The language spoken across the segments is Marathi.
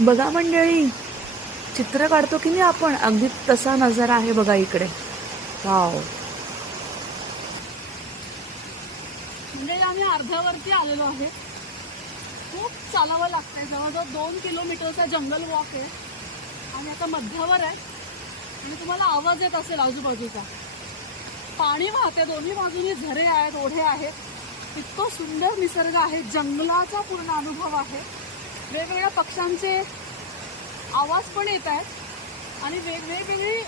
बघा मंडळी, चित्र काढतो की नाही आपण, अगदी तसा नजारा आहे बघा इकडे. वाव. म्हणजे आम्ही अर्ध्यावरती आलेलो आहे. खूप चालावं लागतंय, जवळजवळ 2 किलोमीटरचा जंगल वॉक आहे आणि आता मध्यावर आहे आणि तुम्हाला आवाज येत असेल आजूबाजूचा. पाणी वाहते, दोन्ही बाजूनी झरे आहेत, ओढे आहेत. इतकं सुंदर निसर्ग आहे, जंगलाचा पूर्ण अनुभव आहे. वेगवेगळ्या पक्ष्यांचे आवाज पण येत आहेत आणि वेगवेगळी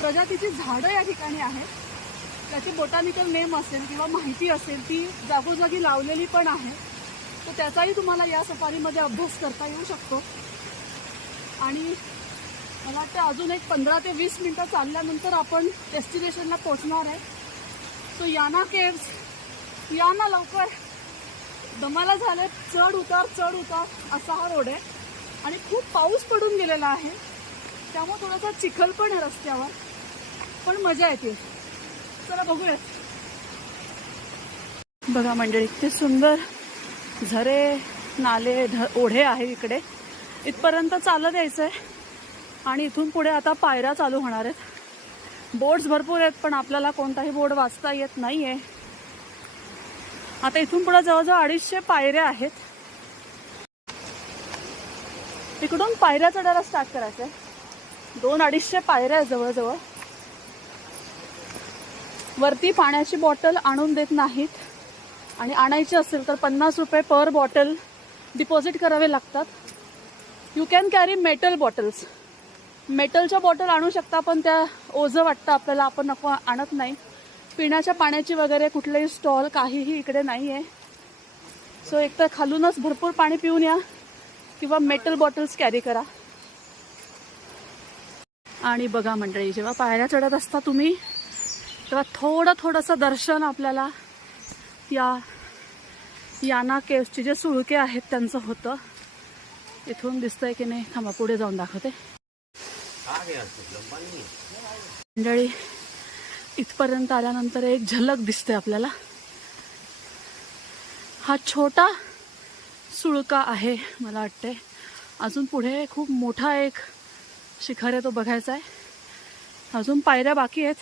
प्रजातीची झाडं या ठिकाणी आहेत. त्याची बोटॅनिकल नेम असेल किंवा माहिती असेल ती जागोजागी लावलेली पण आहे. तर त्याचाही तुम्हाला या सफारीमध्ये अभ्यास करता येऊ शकतो. आणि मला वाटतं अजून एक 15 ते 20 मिनटं चालल्यानंतर आपण डेस्टिनेशनला पोहोचणार आहे. सो याना केव्स, या ना लवकर. दमाला झाले, चढ उतार असा हा रोड आहे आणि खूप पाऊस पडून गेलेला आहे, त्यामुळे थोडासा चिखल पण आहे रस्त्यावर, पण मजा येते. चला बघूया. बघा मंडळी, किती सुंदर झरे, नाले, ओढे आहे इकडे. इथपर्यंत चालत यायचं आहे आणि इथून पुढे आता पायऱ्या चालू होणार आहेत. बोर्ड्स भरपूर आहेत पण आपल्याला कोणताही बोर्ड वाचता येत नाही आहे. आता इथून पुढे जवळजवळ 250 पायऱ्या आहेत. इकडून पायऱ्या चढायला स्टार्ट करायचं आहे. 200-250 पायऱ्या आहेत जवळजवळ. वरती पाण्याची बॉटल आणून देत नाहीत आणि आणायची असेल तर 50 रुपये पर बॉटल डिपॉझिट करावे लागतात. You can carry metal bottles. मेटलच्या बॉटल आणू शकता पण त्या ओझं वाटतं आपल्याला, आपण नको, आणत नाही. पिण्याच्या पाण्याची वगैरे कुठलेही स्टॉल काहीही इकडे नाही आहे. सो एकतर खालूनच भरपूर पाणी पिऊन या किंवा मेटल बॉटल्स कॅरी करा. आणि बघा मंडळी, जेव्हा पायऱ्या चढत असता तुम्ही तेव्हा थोडंसं दर्शन आपल्याला या याना केव्सचे जे सुळके आहेत त्यांचं होतं. इथून दिसतंय की नाही, थांबा पुढे जाऊन दाखवते. मंडळी, इथपर्यंत आल्यानंतर एक झलक दिसते आपल्याला. हा छोटा सुळका आहे, मला वाटते अजून पुढे खूप मोठा एक शिखर आहे, तो बघायचा आहे. अजून पायऱ्या बाकी आहेत,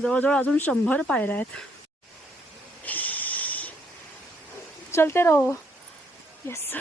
जवळजवळ अजून 100 पायऱ्या आहेत. चलते रहो. यस.